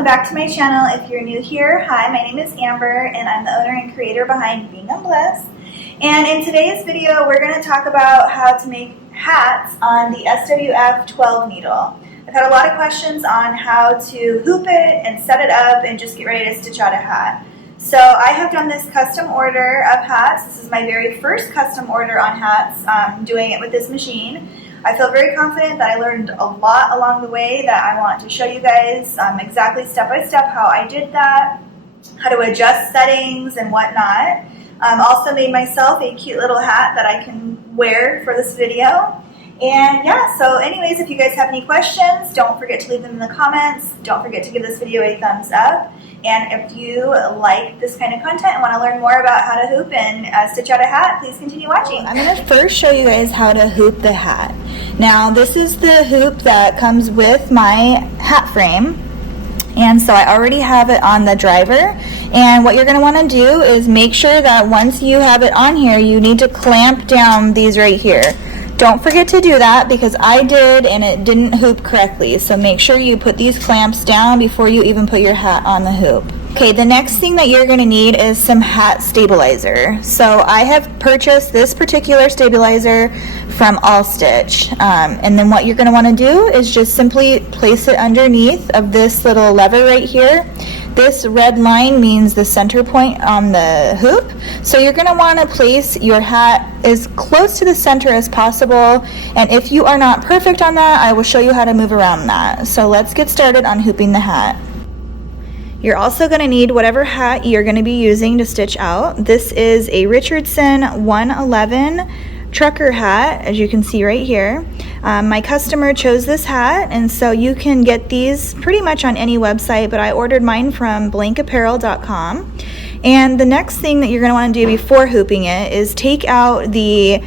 welcome back to my channel. If you're new here, hi, my name is Amber and I'm the owner and creator behind Being Unblessed. And in today's video, we're going to talk about how to make hats on the SWF 12 needle. I've had a lot of questions on how to hoop it and set it up and just get ready to stitch out a hat. So I have done this custom order of hats. This is my very first custom order on hats, doing it with this machine. I feel very confident that I learned a lot along the way that I want to show you guys exactly step by step how I did that, how to adjust settings and whatnot. Also made myself a cute little hat that I can wear for this video. And yeah, so anyways, if you guys have any questions, don't forget to leave them in the comments. Don't forget to give this video a thumbs up. And if you like this kind of content and want to learn more about how to hoop and stitch out a hat, please continue watching. I'm going to first show you guys how to hoop the hat. Now, this is the hoop that comes with my hat frame. And so I already have it on the driver. And what you're going to want to do is make sure that once you have it on here, you need to clamp down these right here. Don't forget to do that because I did and it didn't hoop correctly. So make sure you put these clamps down before you even put your hat on the hoop. Okay, the next thing that you're going to need is some hat stabilizer. So I have purchased this particular stabilizer from ALLSTITCH. And then what you're going to want to do is just simply place it underneath of this little lever right here. This red line means the center point on the hoop. So you're going to want to place your hat as close to the center as possible. And if you are not perfect on that, I will show you how to move around that. So let's get started on hooping the hat. You're also going to need whatever hat you're going to be using to stitch out. This is a Richardson 111 trucker hat, as you can see right here. My customer chose this hat, and so you can get these pretty much on any website, but I ordered mine from blankapparel.com. And the next thing that you're going to want to do before hooping it is take out the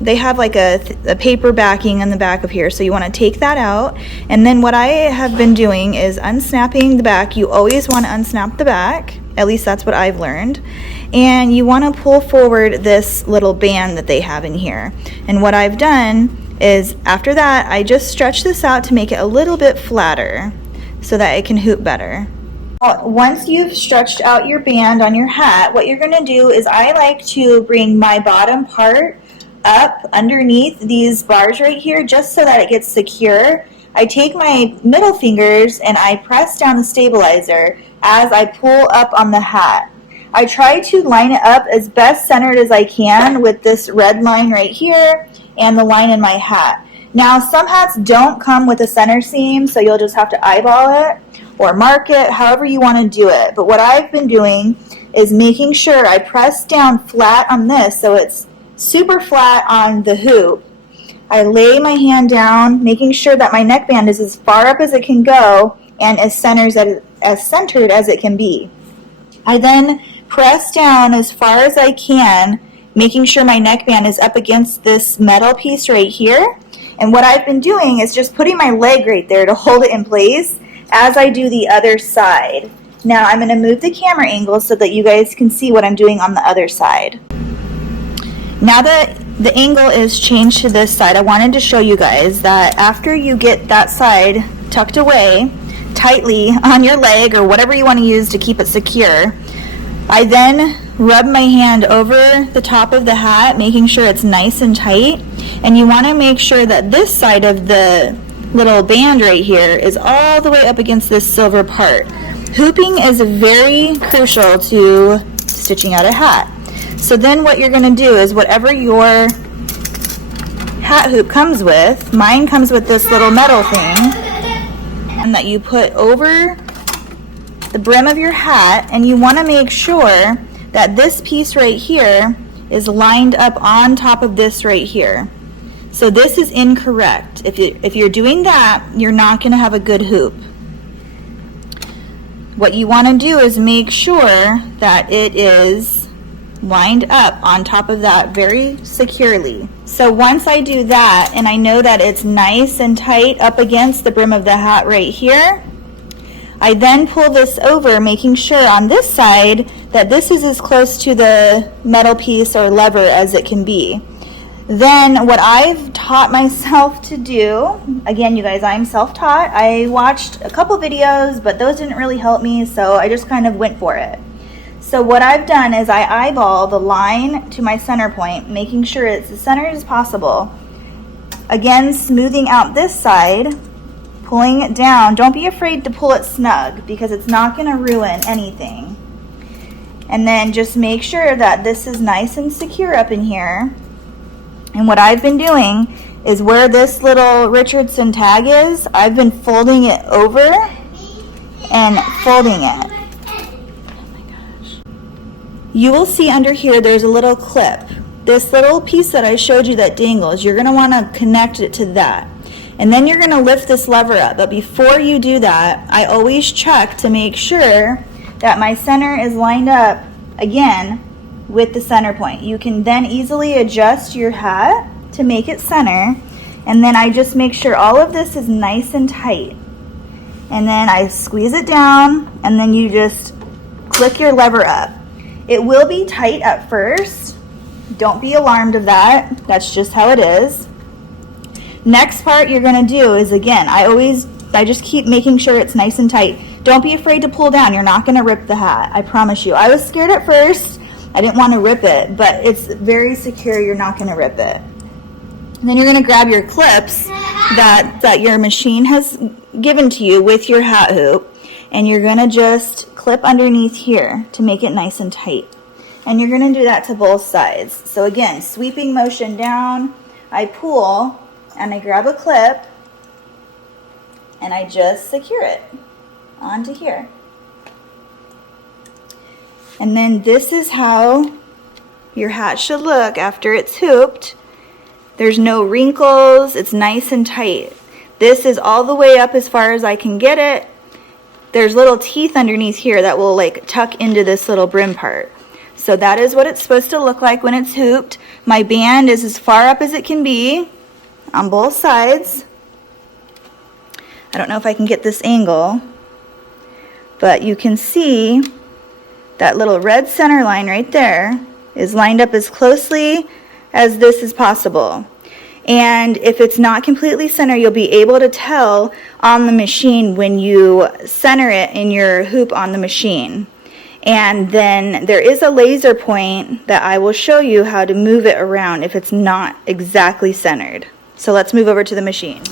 they have like a paper backing on the back of here, so you want to take that out. And then what I have been doing is unsnapping the back. You always want to unsnap the back, at least that's what I've learned. And you want to pull forward this little band that they have in here. And what I've done is after that, I just stretch this out to make it a little bit flatter so that it can hoop better. Once you've stretched out your band on your hat, what you're going to do is I like to bring my bottom part up underneath these bars right here just so that it gets secure. I take my middle fingers and I press down the stabilizer as I pull up on the hat. I try to line it up as best centered as I can with this red line right here and the line in my hat. Now, some hats don't come with a center seam, so you'll just have to eyeball it or mark it, however you want to do it. But what I've been doing is making sure I press down flat on this so it's super flat on the hoop. I lay my hand down, making sure that my neckband is as far up as it can go and as centered as it can be. I then press down as far as I can, making sure my neckband is up against this metal piece right here. And what I've been doing is just putting my leg right there to hold it in place as I do the other side. Now I'm going to move the camera angle so that you guys can see what I'm doing on the other side. Now that the angle is changed to this side, I wanted to show you guys that after you get that side tucked away tightly on your leg or whatever you want to use to keep it secure, I then rub my hand over the top of the hat, making sure it's nice and tight. And you want to make sure that this side of the little band right here is all the way up against this silver part. Hooping is very crucial to stitching out a hat. So then what you're going to do is whatever your hat hoop comes with, mine comes with this little metal thing, and that you put over the brim of your hat, and you want to make sure that this piece right here is lined up on top of this right here. So this is incorrect. If you're doing that, you're not going to have a good hoop. What you want to do is make sure that it is lined up on top of that very securely. So once I do that and I know that it's nice and tight up against the brim of the hat right here, I then pull this over, making sure on this side that this is as close to the metal piece or lever as it can be. Then what I've taught myself to do, again, you guys, I'm self-taught. I watched a couple videos, but those didn't really help me, so I just kind of went for it. So what I've done is I eyeball the line to my center point, making sure it's as centered as possible. Again, smoothing out this side, pulling it down. Don't be afraid to pull it snug because it's not going to ruin anything. And then just make sure that this is nice and secure up in here. And what I've been doing is where this little Richardson tag is, I've been folding it over and folding it. Oh my gosh. You will see under here there's a little clip. This little piece that I showed you that dangles, you're going to want to connect it to that. And then you're going to lift this lever up. But before you do that, I always check to make sure that my center is lined up again with the center point. You can then easily adjust your hat to make it center, and then I just make sure all of this is nice and tight, and then I squeeze it down, and then you just click your lever up. It will be tight at first. Don't be alarmed of that. That's just how it is. Next part you're going to do is, again, I just keep making sure it's nice and tight. Don't be afraid to pull down. You're not going to rip the hat. I promise you. I was scared at first. I didn't want to rip it, but it's very secure. You're not going to rip it. And then you're going to grab your clips that your machine has given to you with your hat hoop, and you're going to just clip underneath here to make it nice and tight. And you're going to do that to both sides. So again, sweeping motion down, I pull, and I grab a clip, and I just secure it onto here. And then this is how your hat should look after it's hooped. There's no wrinkles, it's nice and tight. This is all the way up as far as I can get it. There's little teeth underneath here that will like tuck into this little brim part. So that is what it's supposed to look like when it's hooped. My band is as far up as it can be on both sides. I don't know if I can get this angle, but you can see that little red center line right there is lined up as closely as this is possible. And if it's not completely centered, you'll be able to tell on the machine when you center it in your hoop on the machine. And then there is a laser point that I will show you how to move it around if it's not exactly centered. So let's move over to the machine.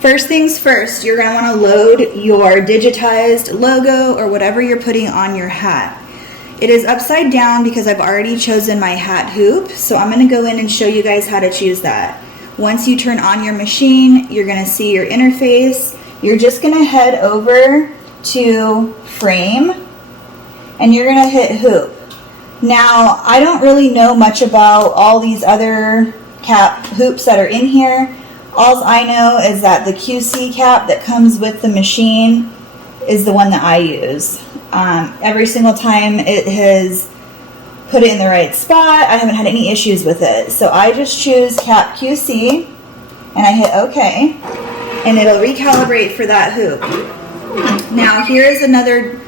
First things first, you're going to want to load your digitized logo or whatever you're putting on your hat. It is upside down because I've already chosen my hat hoop, so I'm going to go in and show you guys how to choose that. Once you turn on your machine, you're going to see your interface. You're just going to head over to frame, and you're going to hit hoop. Now, I don't really know much about all these other cap hoops that are in here. All I know is that the QC cap that comes with the machine is the one that I use. Every single time it has put it in the right spot. I haven't had any issues with it. So I just choose cap QC and I hit OK, and it'll recalibrate for that hoop. Now here is another,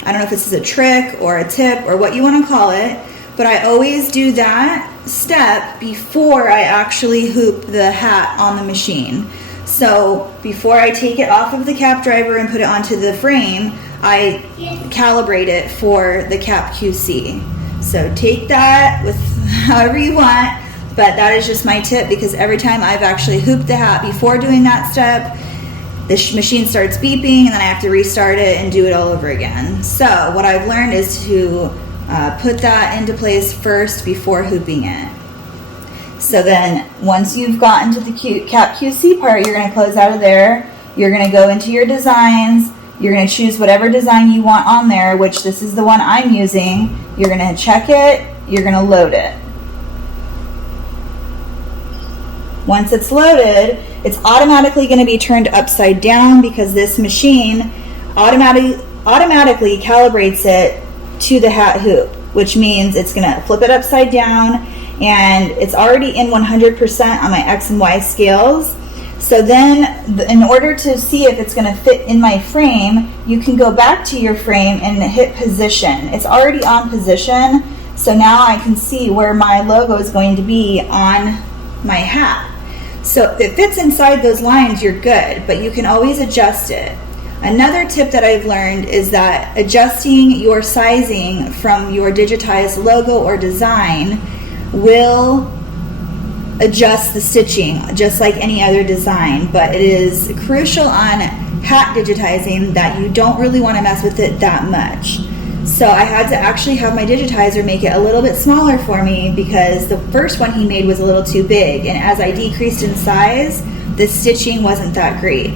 I don't know if this is a trick or a tip or what you want to call it, but I always do that step before I actually hoop the hat on the machine. So before I take it off of the cap driver and put it onto the frame, I calibrate it for the cap QC. So take that with however you want, but that is just my tip, because every time I've actually hooped the hat before doing that step, the machine starts beeping and then I have to restart it and do it all over again. So what I've learned is to put that into place first before hooping it. So then once you've gotten to the cap QC part, you're going to close out of there. You're going to go into your designs. You're going to choose whatever design you want on there, which this is the one I'm using. You're going to check it. You're going to load it. Once it's loaded, it's automatically going to be turned upside down because this machine automatically calibrates it to the hat hoop, which means it's going to flip it upside down, and it's already in 100% on my X and Y scales. So then in order to see if it's going to fit in my frame, you can go back to your frame and hit position. It's already on position, so now I can see where my logo is going to be on my hat. So if it fits inside those lines, you're good, but you can always adjust it. Another tip that I've learned is that adjusting your sizing from your digitized logo or design will adjust the stitching just like any other design, but it is crucial on hat digitizing that you don't really want to mess with it that much. So I had to actually have my digitizer make it a little bit smaller for me because the first one he made was a little too big, and as I decreased in size, the stitching wasn't that great.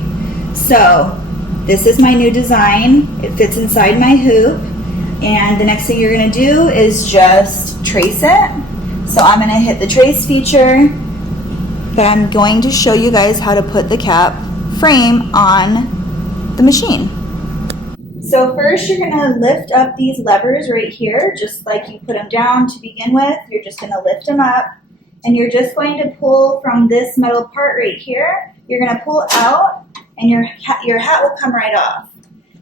So this is my new design. It fits inside my hoop, and the next thing you're going to do is just trace it. So I'm going to hit the trace feature, but I'm going to show you guys how to put the cap frame on the machine. So first you're going to lift up these levers right here, just like you put them down to begin with. You're just going to lift them up, and you're just going to pull from this metal part right here. You're going to pull out, and your hat will come right off.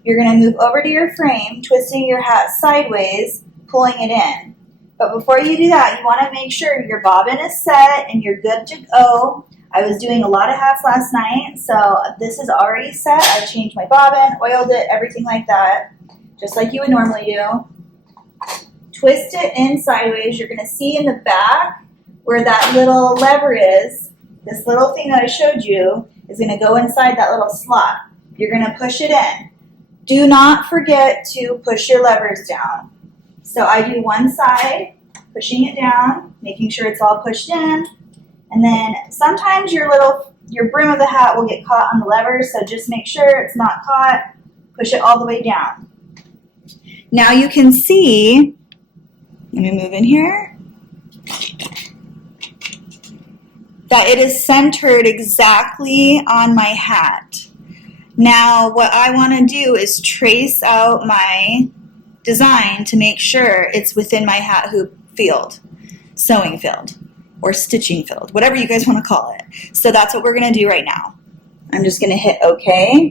You're going to move over to your frame, twisting your hat sideways, pulling it in. But before you do that, you want to make sure your bobbin is set and you're good to go. I was doing a lot of hats last night, so this is already set. I changed my bobbin, oiled it, everything like that, just like you would normally do. Twist it in sideways. You're going to see in the back where that little lever is, this little thing that I showed you is going to go inside that little slot. You're going to push it in. Do not forget to push your levers down. So I do one side, pushing it down, making sure it's all pushed in, and then sometimes your brim of the hat will get caught on the levers, so just make sure it's not caught. Push it all the way down. Now you can see, let me move in here, that it is centered exactly on my hat. Now what I want to do is trace out my design to make sure it's within my hat hoop field, sewing field, or stitching field, whatever you guys want to call it. So that's what we're going to do right now. I'm just going to hit OK.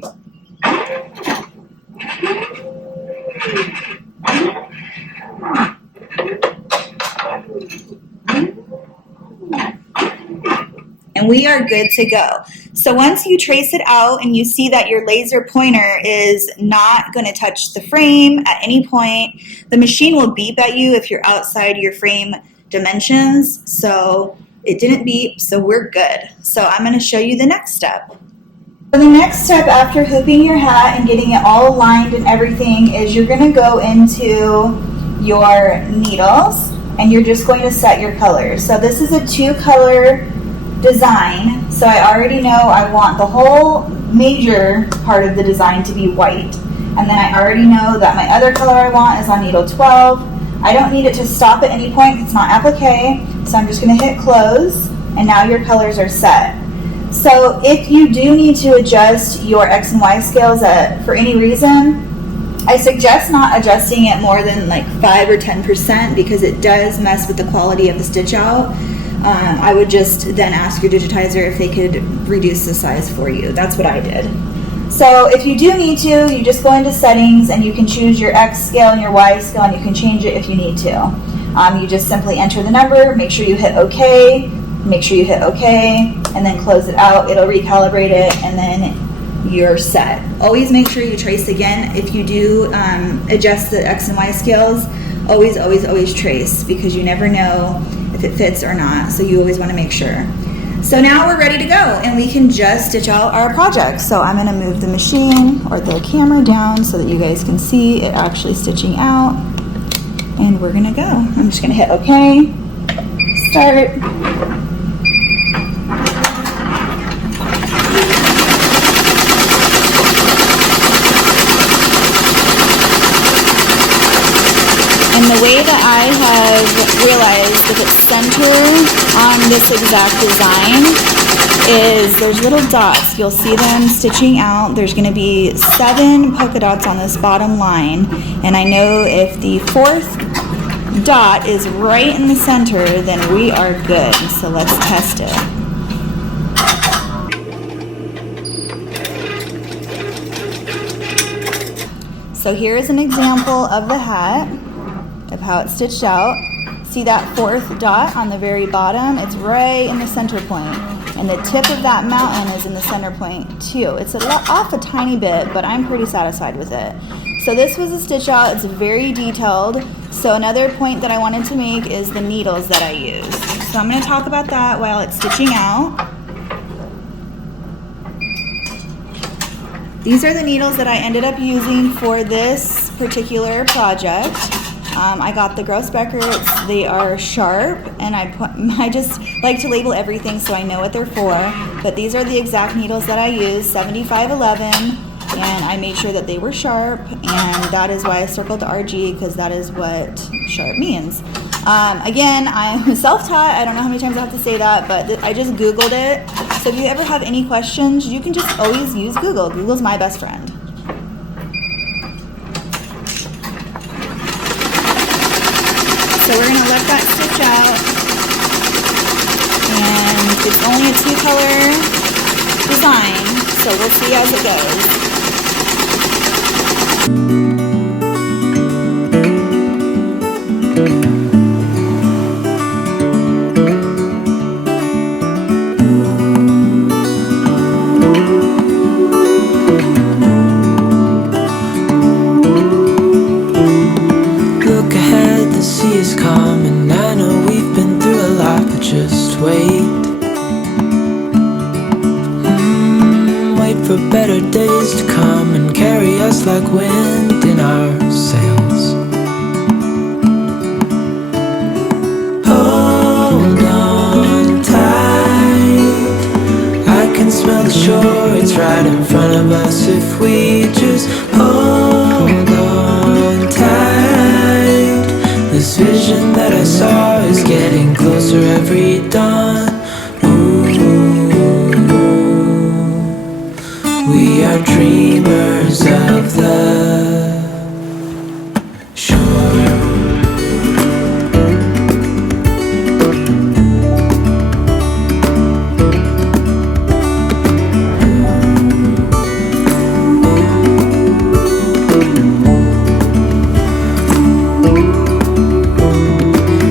And we are good to go. So once you trace it out and you see that your laser pointer is not going to touch the frame at any point, the machine will beep at you if you're outside your frame dimensions. So it didn't beep, so we're good. So I'm going to show you the next step. So the next step after hooping your hat and getting it all aligned and everything is you're going to go into your needles and you're just going to set your colors. So this is a 2-color design, so I already know I want the whole major part of the design to be white, and then I already know that my other color I want is on needle 12. I don't need it to stop at any point, it's not applique, so I'm just going to hit close, and now your colors are set. So if you do need to adjust your X and Y scales for any reason, I suggest not adjusting it more than like 5 or 10% because it does mess with the quality of the stitch out. I would just then ask your digitizer if they could reduce the size for you. That's what I did. So if you do need to, you just go into settings and you can choose your X scale and your Y scale, and you can change it if you need to. You just simply enter the number, make sure you hit OK, make sure you hit OK, and then close it out. It'll recalibrate it, and then you're set. Always make sure you trace again. If you do adjust the X and Y scales, always, always, always trace, because you never know if it fits or not, so you always want to make sure. So now we're ready to go, and we can just stitch out our project. So I'm going to move the machine or the camera down so that you guys can see it actually stitching out, and we're going to go. I'm just going to hit OK, start. And the way that I have realized if it's centered on this exact design is there's little dots. You'll see them stitching out. There's going to be 7 polka dots on this bottom line. And I know if the 4th dot is right in the center, then we are good. So let's test it. So here is an example of the hat, of how it's stitched out. See that fourth dot on the very bottom? It's right in the center point. And the tip of that mountain is in the center point too. It's off a tiny bit, but I'm pretty satisfied with it. So this was a stitch out. It's very detailed. So another point that I wanted to make is the needles that I use. So I'm going to talk about that while it's stitching out. These are the needles that I ended up using for this particular project. I got the GROZ-BECKERTs. They are sharp, and I just like to label everything so I know what they're for. But these are the exact needles that I use, 7511, and I made sure that they were sharp, and that is why I circled the RG, because that is what sharp means. Again, I'm self-taught. I don't know how many times I have to say that, but I just Googled it. So if you ever have any questions, you can just always use Google. Google's my best friend. So we're going to let that stitch out, and it's only a 2-color design, so we'll see as it for better days to come and carry us like wind in our sails. Hold on tight, I can smell the shore, it's right in front of us. If we just hold on tight, this vision that I saw is getting closer every dawn. We are dreamers of the shore.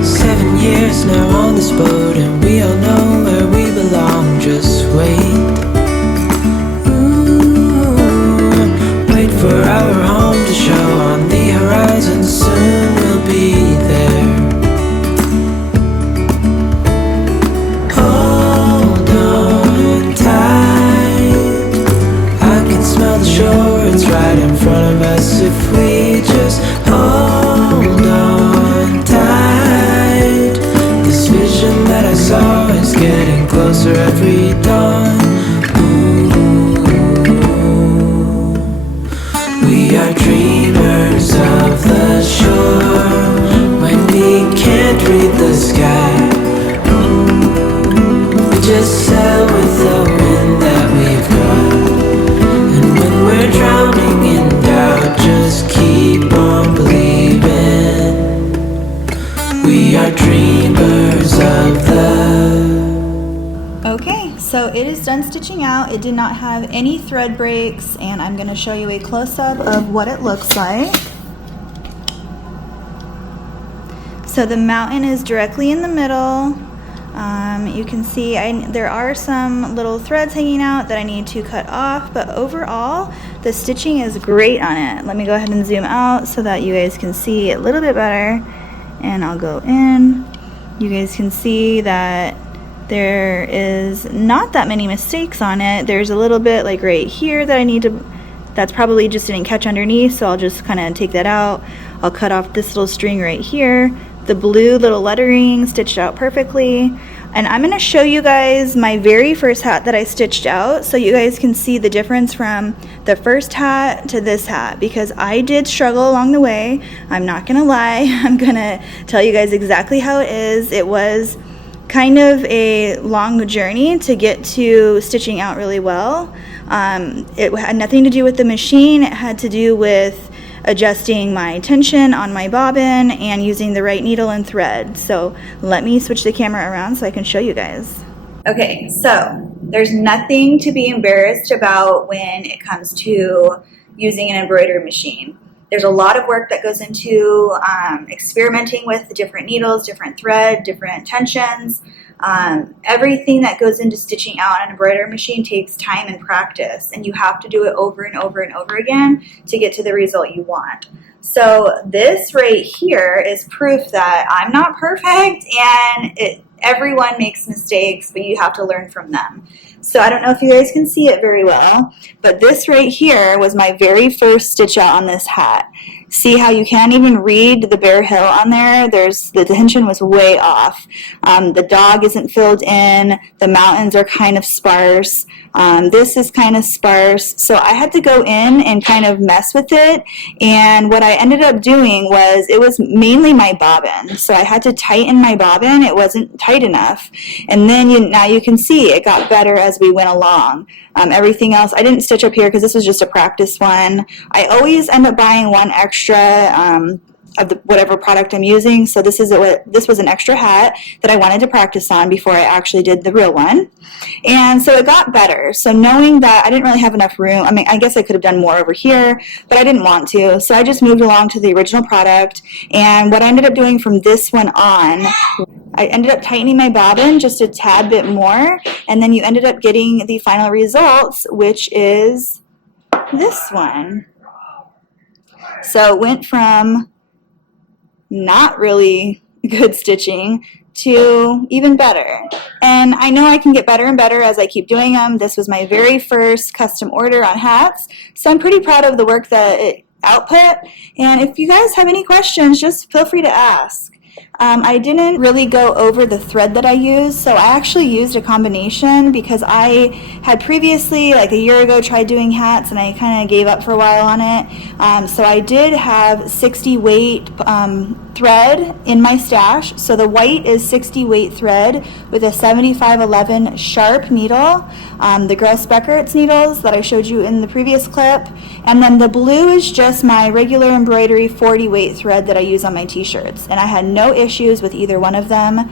7 years now on this boat, and we all know where we belong. Just wait. For our home to show on the horizon, soon we'll be there. Hold on tight, I can smell the shore, it's right in front of us. If we just hold on tight, this vision that I saw is getting closer every dawn. We are dreamers of the shore when we can't read the sky. We just sail with the wind that we've got, and when we're drowning in doubt, just keep on believing. We are dreamers of the... Okay, so it is done stitching out. It did not have any thread breaks, and I'm going to show you a close-up of what it looks like. So the mountain is directly in the middle. You can see there are some little threads hanging out that I need to cut off, but overall the stitching is great on it. Let me go ahead and zoom out so that you guys can see it a little bit better, and I'll go in. You guys can see that there is not that many mistakes on it. There's a little bit like right here that I need to, that's probably just didn't catch underneath, so I'll just kind of take that out. I'll cut off this little string right here. The blue little lettering stitched out perfectly. And I'm going to show you guys my very first hat that I stitched out so you guys can see the difference from the first hat to this hat, because I did struggle along the way. I'm not going to lie. I'm going to tell you guys exactly how it is. It was kind of a long journey to get to stitching out really well. It had nothing to do with the machine. It had to do with adjusting my tension on my bobbin and using the right needle and thread. So let me switch the camera around so I can show you guys. Okay, so there's nothing to be embarrassed about when it comes to using an embroidery machine. There's a lot of work that goes into experimenting with different needles, different thread, different tensions. Everything that goes into stitching out on an embroidery machine takes time and practice, and you have to do it over and over and over again to get to the result you want. So this right here is proof that I'm not perfect, and everyone makes mistakes, but you have to learn from them. So I don't know if you guys can see it very well, but this right here was my very first stitch out on this hat. See how you can't even read the bare hill on there? The tension was way off. The dog isn't filled in. The mountains are kind of sparse. This is kind of sparse. So I had to go in and kind of mess with it. And what I ended up doing was, it was mainly my bobbin. So I had to tighten my bobbin. It wasn't tight enough. And then now you can see it got better as we went along. Everything else, I didn't stitch up here because this was just a practice one. I always end up buying one extra of whatever product I'm using. So this was an extra hat that I wanted to practice on before I actually did the real one. And so it got better. So knowing that I didn't really have enough room, I mean, I guess I could have done more over here, but I didn't want to. So I just moved along to the original product. And what I ended up doing from this one on, I ended up tightening my bobbin just a tad bit more, and then you ended up getting the final results, which is this one. So it went from not really good stitching to even better. And I know I can get better and better as I keep doing them. This was my very first custom order on hats, so I'm pretty proud of the work that it output. And if you guys have any questions, just feel free to ask. I didn't really go over the thread that I used, so I actually used a combination because I had previously, like a year ago, tried doing hats and I kind of gave up for a while on it. So I did have 60 weight thread in my stash. So the white is 60 weight thread with a 7511 sharp needle, the GROZ-BECKERT needles that I showed you in the previous clip, and then the blue is just my regular embroidery 40 weight thread that I use on my t-shirts, and I had no issues with either one of them.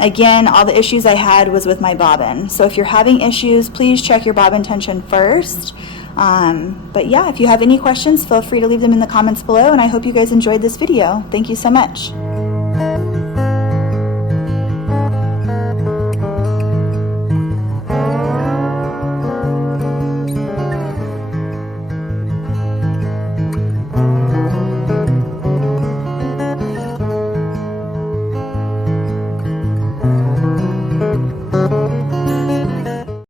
Again, all the issues I had was with my bobbin. So if you're having issues, please check your bobbin tension first. But yeah, if you have any questions, feel free to leave them in the comments below, and I hope you guys enjoyed this video. Thank you so much.